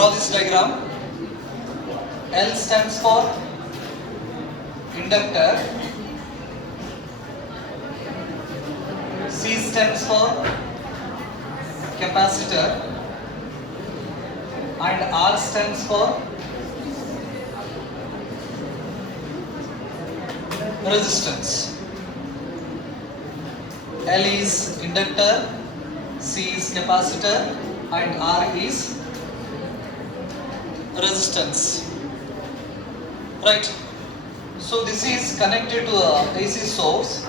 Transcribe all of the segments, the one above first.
Draw this diagram. L stands for inductor, C stands for capacitor, and R stands for resistance. L is inductor, C is capacitor, and R is resistance. Right. So this is connected to a AC source.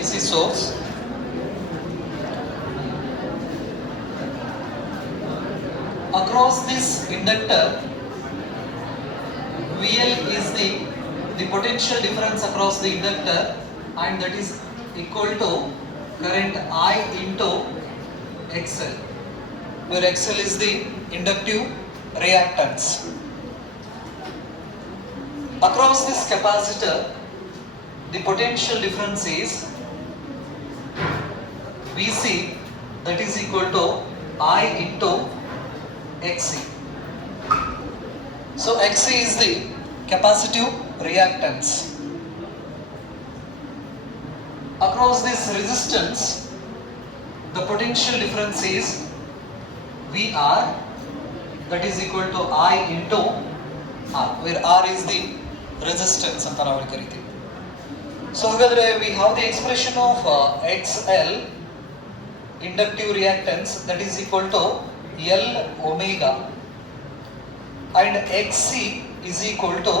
AC source. Across this inductor, VL is the potential difference across the inductor, and that is equal to current I into XL, where XL is the inductive reactance. Across this capacitor, the potential difference is VC, that is equal to I into XC. So XC is the capacitive reactance. Across this resistance, the potential difference is VR, that is equal to I into R, where R is the resistance anta ನಾವು ಕರಿತೀವಿ. So ಹಾಗಾದ್ರೆ we have the expression of XL, inductive reactance, that is equal to L omega, and XC is equal to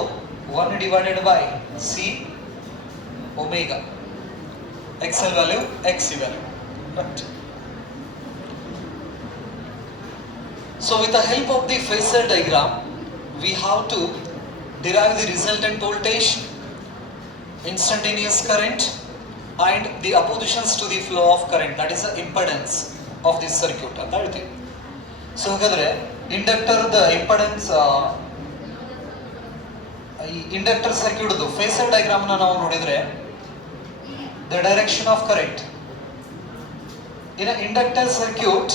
1 divided by C omega. XL value, XC value. Right. So with the help of the phasor diagram, we have to derive the resultant voltage, instantaneous current, and the oppositions to the flow of current, that is the impedance of this circuit ಅಂತ ಹೇಳ್ತೀವಿ. So ಹಾಗಾದ್ರೆ inductor the impedance, ಈ inductor circuit phasor diagram ನಾವು ನೋಡಿದ್ರೆ, the direction of current in inductor circuit,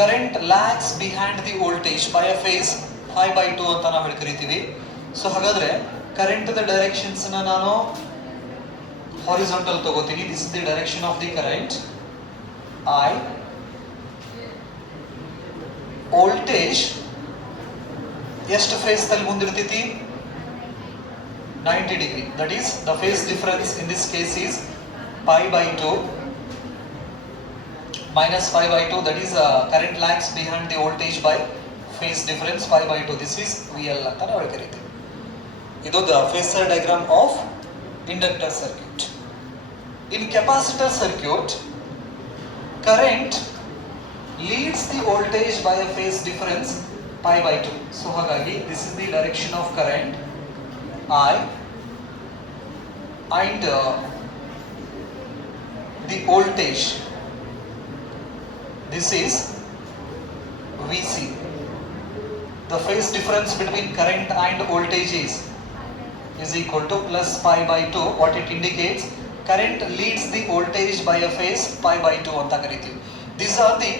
current lags behind the voltage by a phase 5/2 ಅಂತ ನಾವು ಕರಿತೀವಿ. So ಹಾಗಾದ್ರೆ ಕರೆಂಟ್ ದ ಡೈರೆಕ್ಷನ್ಸ್ ನಾನು horizontal ತಗೋತೀನಿ. This is the direction of the current I. Voltage ಎಷ್ಟು face ದಲ್ಲಿ ಮುಂದಿರ್ತೈತಿ? 90 degree. That is the phase difference in this case is pi/2 minus pi/2, that is current lags behind the voltage by phase difference pi/2. This is VL ಅಂತ ನಾವು ಕರಿತೀವಿ. ಇದು the phasor diagram of inductor circuit. In capacitor circuit, current leads the voltage by a phase difference pi/2. So hagagi this is the direction of current I, and the voltage, this is VC. The phase difference between current and voltage is equal to plus pi/2. What it indicates, current leads the voltage by a phase pi/2 ಅಂತ ಕರಿತೀವಿ. These are the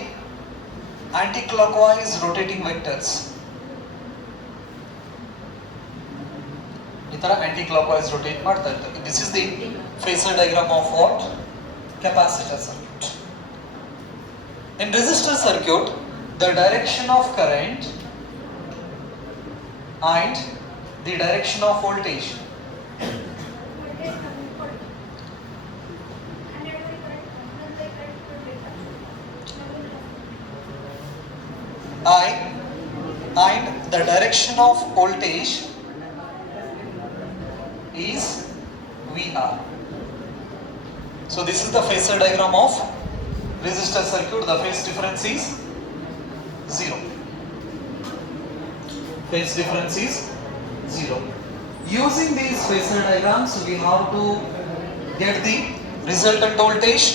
anti-clockwise rotating vectors. ಈ ತರ anti-clockwise rotate ಮಾಡ್ತಾ ಇರ್ತಾರೆ. This is the phasor diagram of what? Capacitor circuit. In resistor circuit, the direction of current and the direction of voltage I and the direction of voltage is VR. So this is the phasor diagram of resistor circuit. The phase difference is 0. Phase difference is 0. Using these phasor diagrams, we have to get the resultant voltage,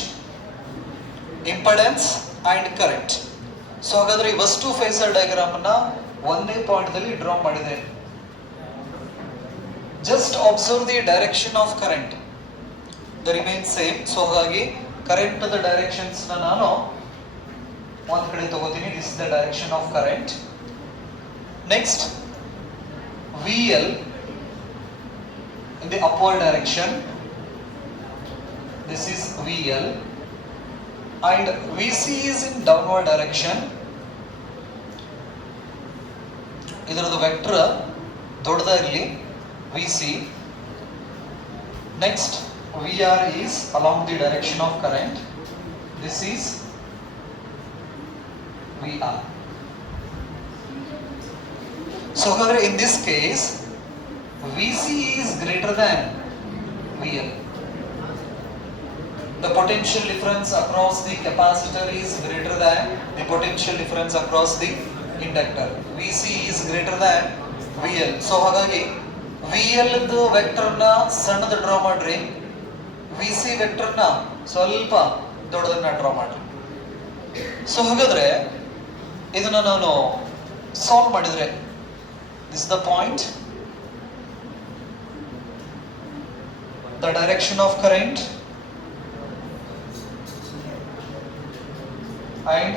impedance and current. So ಹಾಗಾದ್ರೆ ಈ ವಸ್ತು phasor diagram ಅನ್ನ ಒಂದೇ point ದಲ್ಲಿ draw ಮಾಡಿದೆ. Just observe the direction of current, the remain same. So ಹಾಗಾಗಿ current the directions ನಾನು ಒಂದ್ ಕಡೆ ತಗೋತೀನಿ. This is the direction of current. Next VL in the upward direction, this is VL, and VC is in downward direction. ಇದರದು vector ದೊಡ್ಡದಾಗಿರಲಿ VC. next VR is along the direction of current, this is VR. so in this case VC is greater than VL. The potential difference across the capacitor is greater than the potential difference across the inductor. VC is greater than VL. So ಹಾಗಾಗಿ VL ದು vector ನ ಸಣ್ಣದ draw ಮಾಡ್ರಿ, VC vector ನ ಸ್ವಲ್ಪ ದೊಡ್ಡದನ್ನ draw ಮಾಡ್ರಿ. So ಹಾಗಾದ್ರೆ ಇದನ್ನ ನಾನು ಸಾಲ್ವ್ ಮಾಡಿದ್ರೆ, this is the point, the direction of current and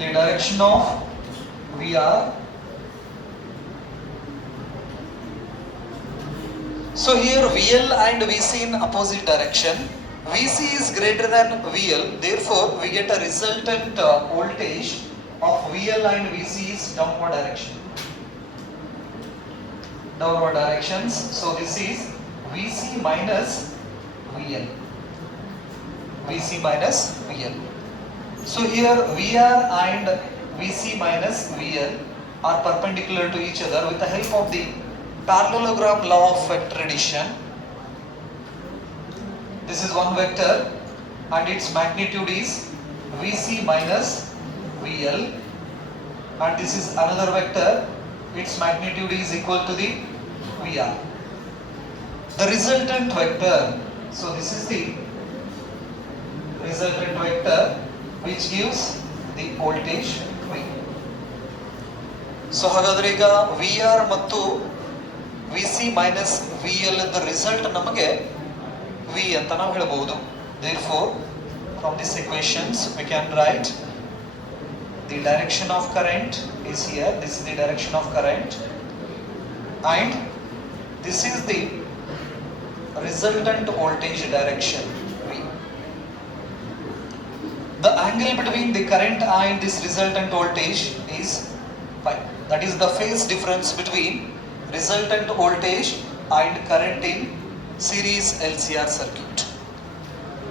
the direction of VR. So here VL and VC in opposite direction. VC is greater than VL, therefore we get a resultant voltage of VL and VC is downward direction. Downward directions. So this is VC minus VL. VC minus VL. So here VR and VC minus VL are perpendicular to each other with the help of the parallelogram law of vector addition. This is one vector and its magnitude is VC minus VL, and this is another vector, its magnitude is equal to the VR. The resultant vector, so this is the resultant vector which gives the voltage V. So ಹಾಗಾದ್ರೆ ಈಗ VR ಮತ್ತು VC minus VL the result ನಮಗೆ V ಅಂತ ನಾವು ಹೇಳಬಹುದು. Therefore from these equations we can write the direction of current is here, this is the direction of current, and this is the resultant voltage direction V. The angle between the current and this resultant voltage is phi. That is the phase difference between resultant voltage and current in series LCR circuit.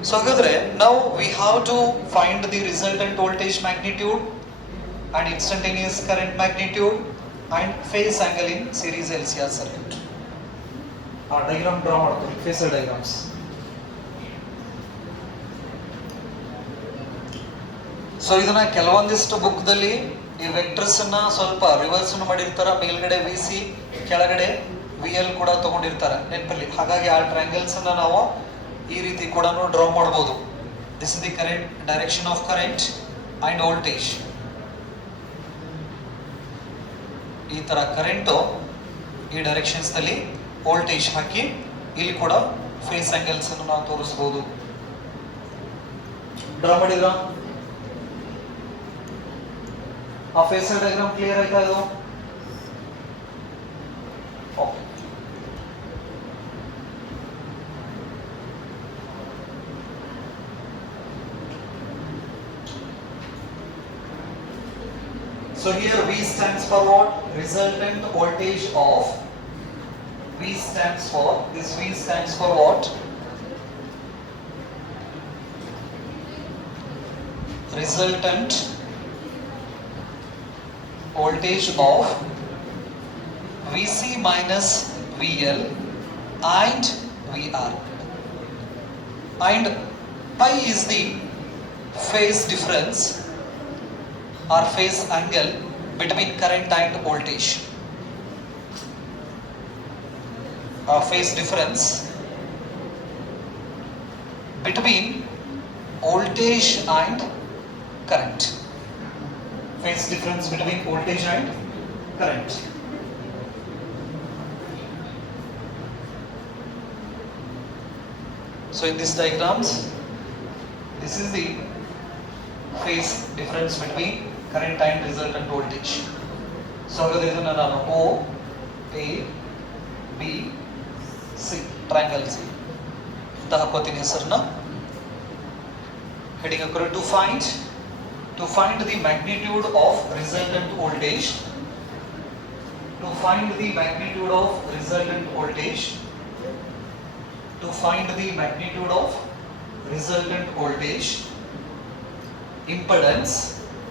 So hagadre now we have to find the resultant voltage magnitude and instantaneous current magnitude and phase angle in series LCR circuit. Our diagram draw ಮಾಡ್ತೀವಿ, phasor diagrams. So ಇದನ್ನ ಕೆಲವೊಂದಿಷ್ಟು book ದಲ್ಲಿ ಈ vectors ಅನ್ನ ಸ್ವಲ್ಪ reverse ಮಾಡಿರ್ತಾರ, ಮೇಲ್ಗಡೆ VC ಕೆಳಗಡೆ VL ಕೂಡ ತಗೊಂಡಿರ್ತಾರೆ ನೆನಪಲ್ಲಿ. ಹಾಗಾಗಿ ಆ ಟ್ರಯಾಂಗಲ್ಸ್ ಅನ್ನ ನಾವು ಈ ರೀತಿ ಕೂಡ ಡ್ರಾ ಮಾಡಬಹುದು. This is the current, direction of current and voltage. ಈ ತರ ಕರೆಂಟ್ ಈ ಡೈರೆಕ್ಷನ್ಸ್ ನಲ್ಲಿ ವೋಲ್ಟೇಜ್ ಹಾಕಿ ಇಲ್ಲಿ ಕೂಡ ಫೇಸ್ ಆಂಗಲ್ಸ್ ಅನ್ನು ನಾವು ತೋರಿಸಬಹುದು. ಡ್ರಾ ಮಾಡಿದ್ರ ಆ ಫೇಸರ್ ಡಯಾಗ್ರಾಮ್ ಕ್ಲಿಯರ್ ಆಯ್ತಾ ಇದು? Okay. So here V stands for what? Resultant voltage of. V stands for, this V stands for what? Resultant voltage of VC minus VL and VR. And pi is the phase difference or phase angle between current and voltage. phase difference between voltage and current. Phase difference between voltage and current. So in these diagrams, this is the phase difference between current and resultant voltage. So there is another O, A, B, C, triangle C. Heading according to find the magnitude of resultant voltage. To find the magnitude of resultant voltage. To find the magnitude of resultant voltage, impedance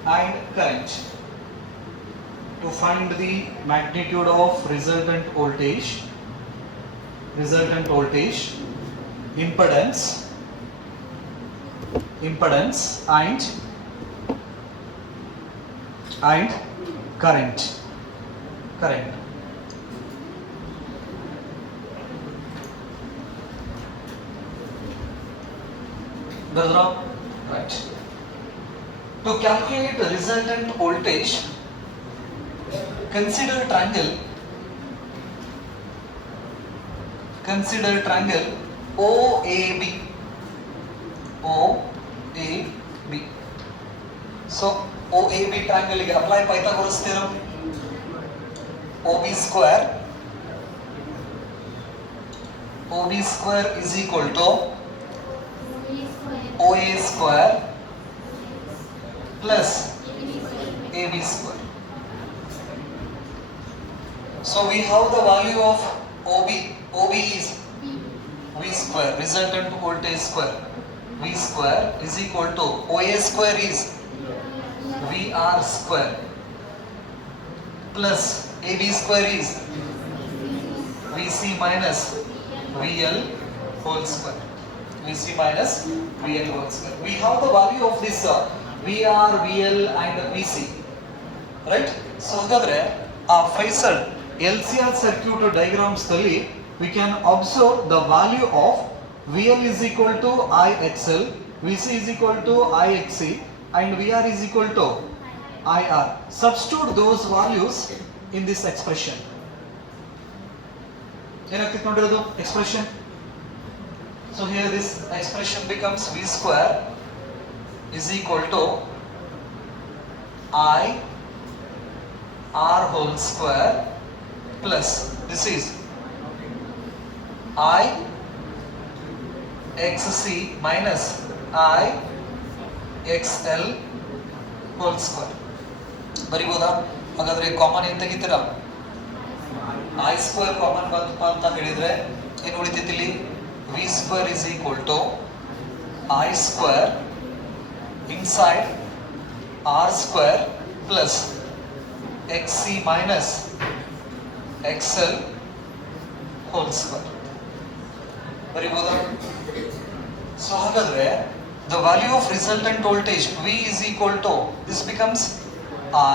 and current. To find the magnitude of resultant voltage, impedance and current. Right. To calculate the resultant voltage, consider triangle OAB. So OAB triangle ಗೆ apply Pythagoras theorem. OB square is equal to OA square plus AB square. So we have the value of OB is V square, resultant voltage square. V square is equal to OA square is VR square plus AB square is VC minus VL whole square. VC minus VL whole square. We have the value of this VR, VL and VC. Right? So ಹಾಗಾದ್ರೆ ಆ Pfizer LCR circuit diagrams ದಲ್ಲಿ we can observe the value of VL is equal to IXL, VC is equal to IXC and VR is equal to IR. Substitute those values in this expression. ಏನಾಗ್ತಿತ್ತು ನೋಡಿರೋದು expression? So here this expression becomes V square is equal to I R whole square plus this is I XC minus I XL whole square. ಬರಿಬೋದಾ? ಹಾಗಾದ್ರೆ common ಏನು ತೆಗಿತೀರಾ? I square common ಬಂತಪ್ಪ ಅಂತ ಹೇಳಿದ್ರೆ ಏನು ಉಳಿತೈತಿ ಇಲ್ಲಿ? V square is equal to I square inside R square plus XC minus XL whole square. ಬರಿಬೋದಾ? So ಹಾಗಾದ್ರೆ the value of resultant voltage V is equal to, this becomes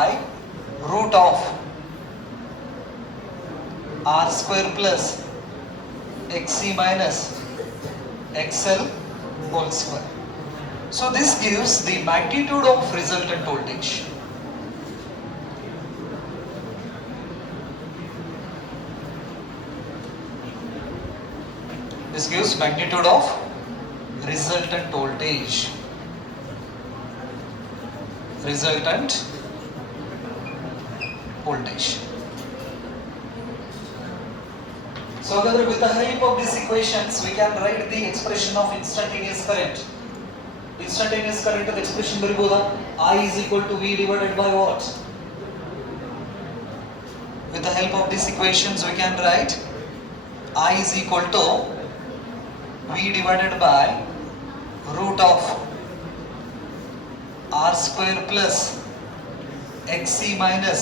I root of R square plus XC minus XL whole square. So this gives the magnitude of resultant voltage. This gives magnitude of resultant voltage. So with the help of these equations we can write the expression of instantaneous current. Instantaneous current the expression bariboda? I is equal to V divided by what? With the help of these equations we can write I is equal to V divided by root of R square plus XC minus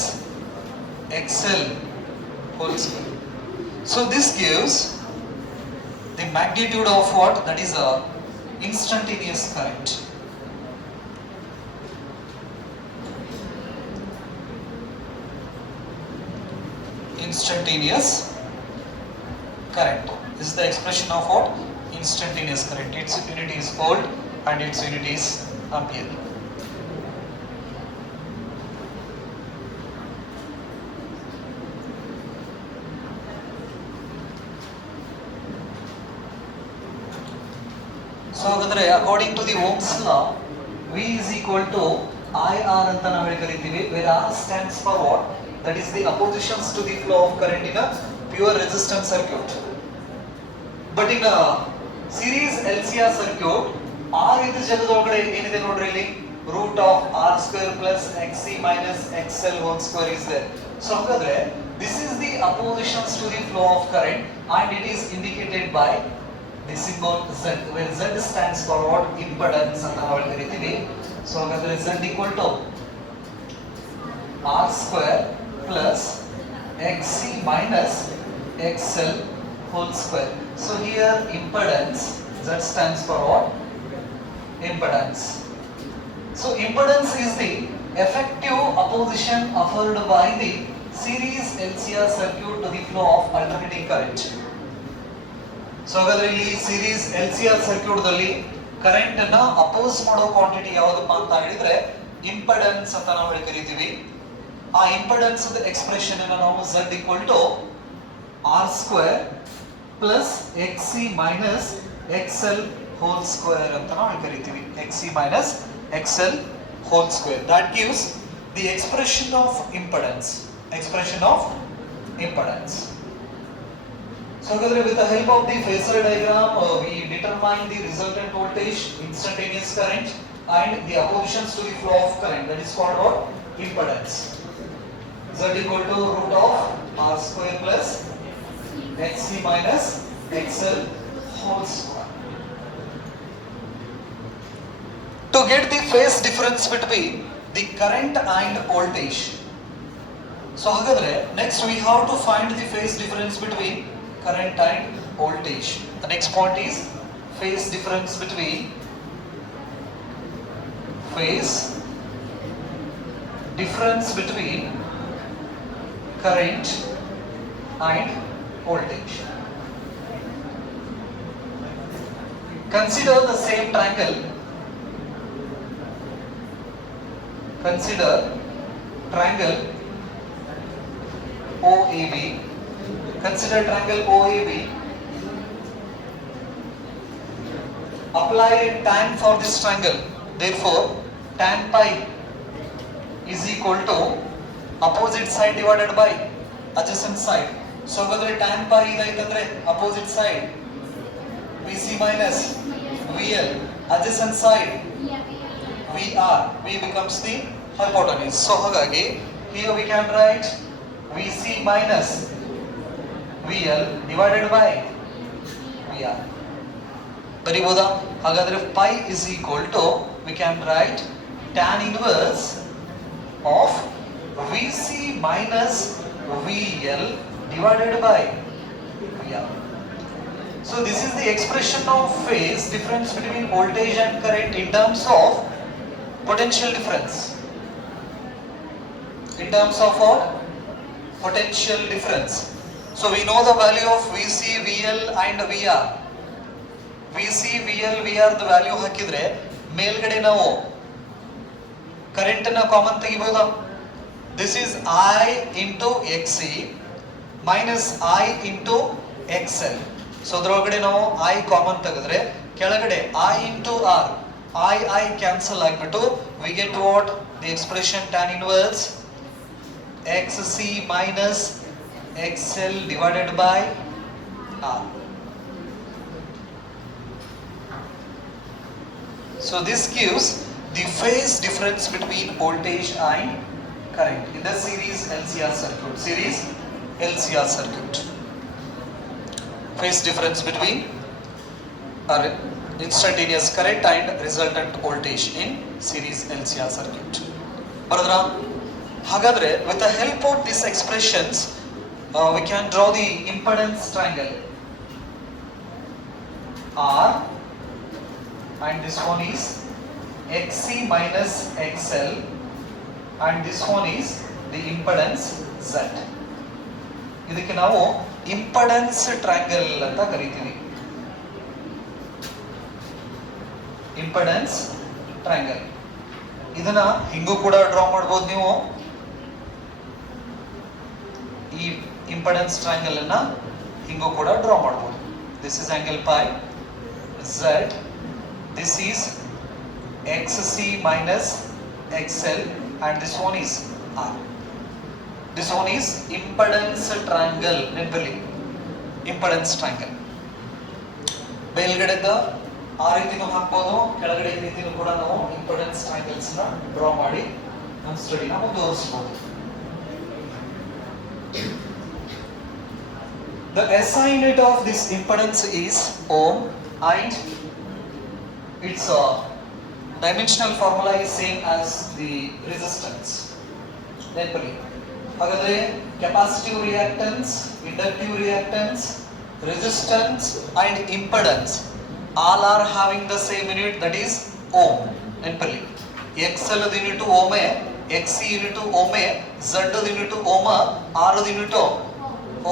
XL whole square. So this gives the magnitude of what? That is a instantaneous current. Instantaneous current. This is the expression of what? Instantaneous current. Its unit is volt and its unit is ampere. So according to the Ohm's law, V is equal to IR ಅಂತ ನಾವು ಹೇಳಿ ಕರಿತೀವಿ, where R stands for what? That is the oppositions to the flow of current in a pure resistance circuit. But in a series LCR circuit, R ಇದ್ದ ಜಾಗದೊಳಗಡೆ ಏನಿದೆ ನೋಡ್ರಿ ಇಲ್ಲಿ, root of R square plus XC minus XL whole square is there. So ಹಾಗಾದ್ರೆ this is the oppositions to the flow of current and it is indicated by the symbol Z, where Z stands for what? Impedance ಅಂತ ನಾವು ಹೇಳಿ ಕರಿತೀವಿ. So ಹಾಗಾದ್ರೆ Z equal to R square plus XC minus XL whole square. So here impedance, Z stands for what? Impedance. So impedance is the effective opposition offered by the series LCR circuit to the flow of alternating current. So ಹಾಗಾದ್ರೆ ಇಲ್ಲಿ series LCR circuit ದಲ್ಲಿ current ಅನ್ನ oppose ಮಾಡೋ quantity ಯಾವುದಪ್ಪ ಅಂತ ಹೇಳಿದ್ರೆ impedance ಅಂತ ನಾವು ಹೇಳಿ ಕರಿತೀವಿ. ಆ ಇಂಪೆಡೆನ್ಸ್ ಎಕ್ಸ್ಪ್ರೆಷನ್ ಅನ್ನು ನಾವು Z equal to R square plus XC minus XL whole square ಅಂತ ನಾವು ಹೇಳಿ ಕರಿತೀವಿ. XC minus XL whole square. That gives the expression of impedance. Expression of impedance. So with the help of the phasor diagram, we determine the resultant voltage, instantaneous current, and the oppositions to the flow of current. That is called what? Impedance. Z equal to root of R square plus XC minus XL whole square. To get the phase difference between the current and voltage. So hagadre next we have to find the phase difference between current and voltage. The next point is phase difference between current and voltage. Consider the same triangle. Consider triangle OAB. Consider triangle OAB. Apply tan for this triangle. Therefore, tan pi is equal to opposite side divided by adjacent side. So, whether tan pi is opposite side, VC minus VL, adjacent side, VR, V becomes the hypotenuse. So, here we can write VC minus VL divided by VR. ಬರಿಬೋದಾ? ಹಾಗಾದ್ರೆ pi is equal to, we can write tan inverse of VC minus VL divided by VR. So this is the expression of phase difference between voltage and current in terms of potential difference. In terms of what? Potential difference. So we know the value of VC, VL and VR. VC, VL, VR the value ಹಾಕಿದ್ರೆ ಮೇಲ್ಗಡೆ ನಾವು current ಅನ್ನ common ತೆಗಿಬಹುದಾ? This is I into XC minus I into XL. So ಅದರೊಳಗಡೆ ನಾವು I common ತೆಗೆದ್ರೆ ಕೆಳಗಡೆ I into R, I cancel ಆಗಿಬಿಟ್ಟು we get what? The expression tan inverse XC minus XL divided by R. So this gives the phase difference between voltage and current in the series LCR circuit. Series LCR circuit. Phase difference between instantaneous current and resultant voltage in series LCR circuit. Baradra? Hagadre, with the help of these expressions, we can draw the impedance triangle. R and this one is XC minus XL and this one is the impedance Z. ಇದಕ್ಕೆ ನಾವು impedance triangle ಅಂತ ಕರಿತೀವಿ. Impedance triangle. ಇದನ್ನ ಹಿಂಗೂ ಕೂಡ draw ಮಾಡ್ಬೋದು ನೀವು. ಈ ಇಂಪಡೆನ್ಸ್ ಟ್ರಯಾಂಗಲ್ ಅನ್ನ ಹಿಂಗೂ ಕೂಡ ಡ್ರಾ ಮಾಡ್ಬೋದು. This is angle pi Z. This is XC minus XL and this one is R. This one is impedance triangle. ನೆನಪಲ್ಲಿ ಇಂಪಡೆನ್ಸ್ ಟ್ರಯಾಂಗಲ್. ಮೇಲ್ಗಡೆದ ಆ ರೀತಿನೂ ಹಾಕ್ಬೋದು, ಕೆಳಗಡೆ ಈ ರೀತಿನೂ ಕೂಡ ನಾವು ಇಂಪಡೆನ್ಸ್ ಟ್ರಯಾಂಗಲ್ಸ್ ನ ಡ್ರಾ ಮಾಡಿ ನಮ್ಮ ಸ್ಟಡಿನ ಮುಂದುವರಿಸಬಹುದು. The SI unit of this impedance is ohm and its dimensional formula is same as the resistance. ನೆನಪಲ್ಲಿ ಹಾಗಾದ್ರೆ capacitive reactance, inductive reactance, resistance and impedance all are having the same unit, that is ohm. ನೆನಪಲ್ಲಿ XL ದ unit ಓಮೆ, XC unit ಓಮೆ, Z ದ unit ಓಮ, R ದ unit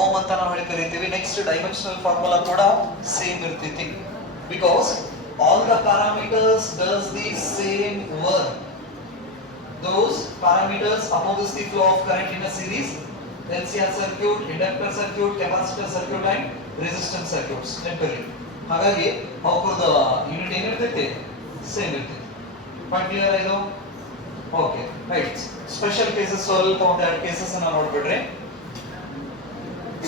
ohm ಅಂತ ನಾವು ಹೇಳಿ ಕರಿತೀವಿ. ನೆಕ್ಸ್ಟ್ ಡೈಮೆನ್ಷನಲ್ ಫಾರ್ಮುಲಾ ಕೂಡ ಸೇಮ್ ಇರ್ತೈತಿ. Because all the parameters does the same work. Those parameters oppose the flow of current in a series, LCR circuit, inductor circuit, capacitor circuit and resistance circuits. ನೆನಪಲ್ಲಿ ಹಾಗಾಗಿ ಅವಕುದ unit ಏನಿರ್ತೈತೆ same ಇರ್ತೈತೆ. Point clear ಆಯ್ತು? Okay right. Special cases ಸ್ವಲ್ಪ ಒಂದೆರಡು cases ಅನ್ನ ನೋಡ್ಬಿಡ್ರಿ.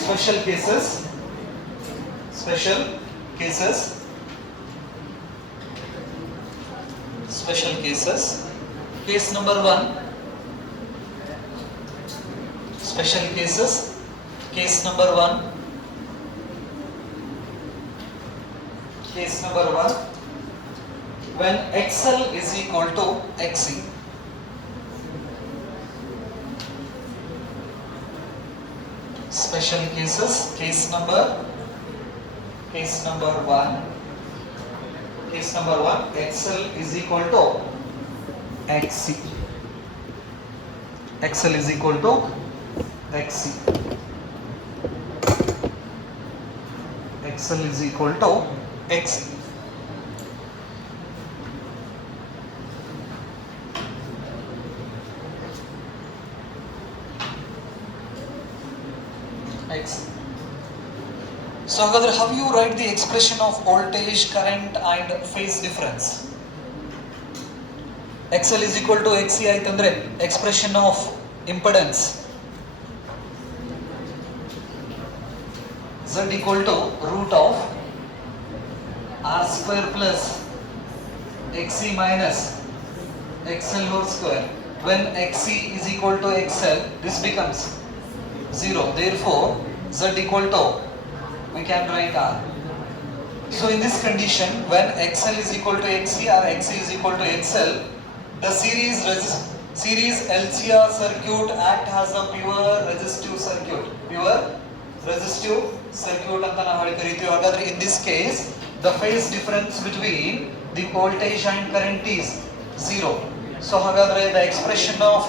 Special cases. Case number 1. Special cases. Case number 1. When XL is equal to XC. Special cases. Case number 1. XL is equal to XC. XL is equal to XC. XL is equal to XC. So ಹಾಗಾದ್ರೆ how you write the expression of voltage, current and phase difference? XL is equal to XC ಆಯ್ತಂದ್ರೆ expression of impedance Z equal to root of R square plus XC minus XL whole square. When XC is equal to XL, this becomes 0. Therefore, Z equal to, we can write R. So in this condition, when XL is equal to XC or XC is equal to XL, the series LCR circuit act as a pure resistive circuit. ಅಂತ ನಾವು ಹೇಳಿ ಕರೀತೀವಿ. ಹಾಗಾದ್ರೆ in this case, the phase difference between the voltage and current is 0. So ಹಾಗಾದ್ರೆ the expression of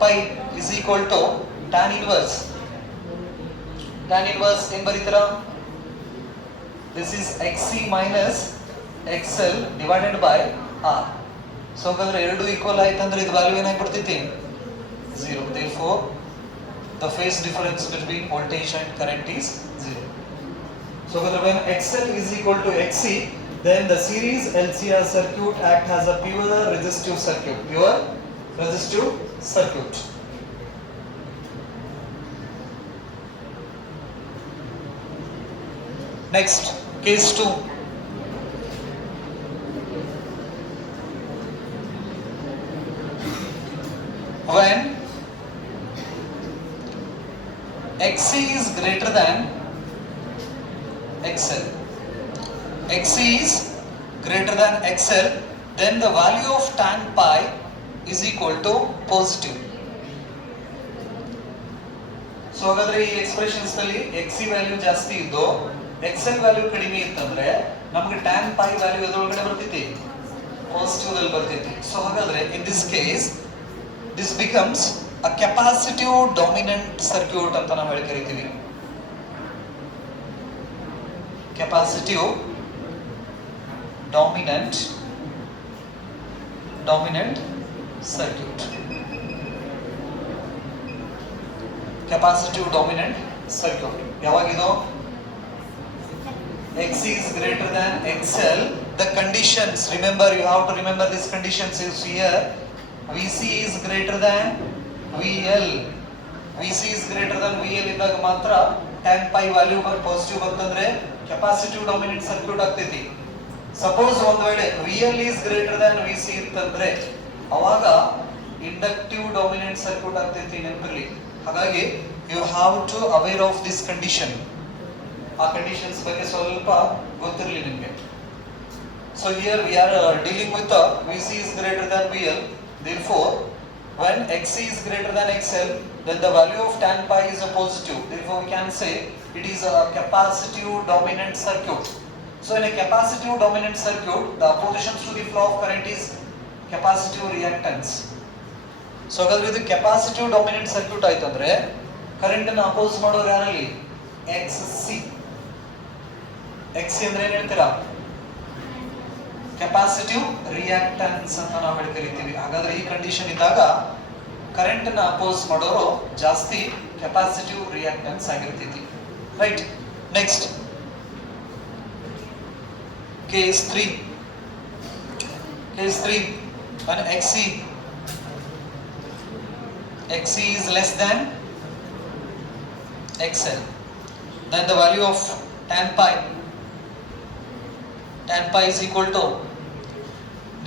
pi is equal to tan inverse ಏನ್ ಬರೀತೀರಾ? This is XC minus XL divided by R. So ಹಾಗಾದ್ರೆ ಎರಡು equal ಆಯ್ತಂದ್ರೆ ಇದು value ಏನಾಗ್ಬಿಡ್ತೈತಿ? 0. Therefore, the phase difference between voltage and current is 0. So when XL is equal to XC, then the series LCR circuit act as a pure resistive circuit. Next, case 2. When XC is greater than XL, then the value of tan pi is equal to positive. So ಹಾಗಾದ್ರೆ ಈ expressions ನಲ್ಲಿ XC value ಜಾಸ್ತಿ ಇದ್ದು XL value ಕಡಿಮೆ ಇತ್ತಂದ್ರೆ ನಮಗೆ tan pi value ಎದರೊಳಗಡೆ ಬರ್ತೈತಿ? Positive ಅಲ್ಲಿ ಬರ್ತೈತಿ. ಸೊ ಹಾಗಾದ್ರೆ in this case this becomes a capacitive dominant circuit ಅಂತ ನಾವು ಹೇಳಿ ಕರಿತೀವಿ. Capacitive dominant circuit. Capacitive dominant circuit. ಯಾವಾಗಿದು? X is greater than XL. The conditions, remember, you have to remember these conditions is here. VC is greater than VL. VC is greater than VL ಇದ್ದಾಗ ಮಾತ್ರ tan pi value positive ಬಂತಂದ್ರೆ capacitive dominant circuit ಆಗ್ತೈತಿ. Suppose ಒಂದ್ ವೇಳೆ VL is greater than VC ಇತ್ತಂದ್ರೆ ಅವಾಗ inductive dominant circuit ಆಗ್ತೈತಿ, ನೆನಪಿರ್ಲಿ. ಹಾಗಾಗಿ you have to aware of this condition. ಆ ಕಂಡೀಷನ್ಸ್ ಬಗ್ಗೆ ಸ್ವಲ್ಪ ಗೊತ್ತಿರಲಿ ನಿಮಗೆ. So here we are dealing with VC is greater than VL. Therefore, when XC is greater than XL, then the value of tan pi is a positive. Therefore, we can say it is a capacitive dominant circuit. So in a capacitive dominant circuit, the oppositions to the flow of current is capacitive reactance. So ಹಾಗಾದ್ರೆ ಇದು capacitive dominant circuit ಆಯ್ತಂದ್ರೆ current ಅನ್ನು oppose ಮಾಡೋರು ಯಾರಲ್ಲಿ? XC. XC ಅಂದ್ರೆ ಏನ್ ಹೇಳ್ತೀರಾ? Capacitive reactance ಅಂತ ನಾವು ಹೇಳಿ ಕರಿತೀವಿ. ಹಾಗಾದ್ರೆ ಈ ಕಂಡೀಷನ್ ಇದ್ದಾಗ ಕರೆಂಟ್ ನ ಅಪೋಸ್ ಮಾಡೋರು ಜಾಸ್ತಿ ಕೆಪಾಸಿಟಿವ್ ರಿಯಾಕ್ಟನ್ಸ್ ಆಗಿರ್ತೈತಿ. Right. Next case 3. when XC is less than XL, then the value of tan pi is equal to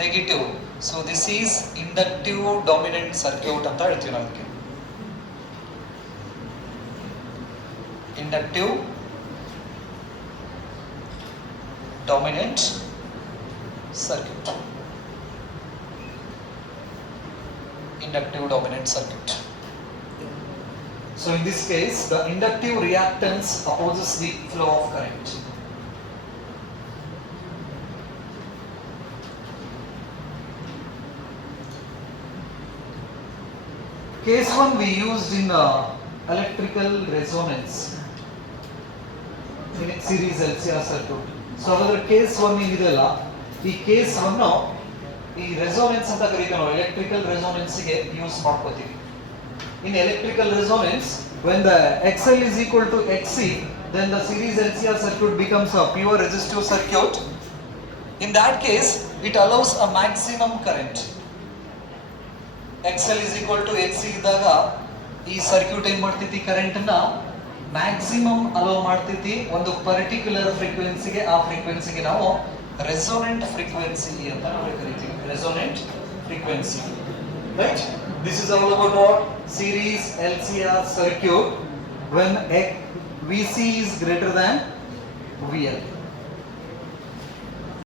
negative. So this is inductive dominant circuit ಅಂತ ಹೇಳ್ತೀವಿ ನಾವು ಇದಕ್ಕೆ. Inductive dominant circuit. Inductive dominant circuit. So in this case, the inductive reactance opposes the flow of current. Case 1 we used in electrical resonance in series LCR circuit. So ಅದರ case 1 ಏನಿದೆಯಲ್ಲ, ಈ case 1 ಈ resonance ಅಂತ ಕರೀತೀವಿ ನಾವು. Electrical resonance ಗೆ use ಮಾಡ್ಕೋತೀವಿ. In electrical resonance, when the XL is equal to XC, then the series LCR circuit becomes a pure resistive circuit. In that case, it allows a maximum current. XL is equal to XC ಇದ್ದಾಗ ಈ circuit ಏನ್ ಮಾಡ್ತೈತಿ? Current ನ maximum hello ಮಾಡ್ತೈತಿ ಒಂದು particular ಫ್ರೀಕ್ವೆನ್ಸಿಗೆ. ಆ ಫ್ರೀಕ್ವೆನ್ಸಿಗೆ ನಾವು ರೆಸೋನೆಂಟ್ frequency ಅಂತ ನಾವು ಕರಿತೀವಿ. Resonant frequency. Right. This is all about what? Series LCR circuit when VC is greater than VL.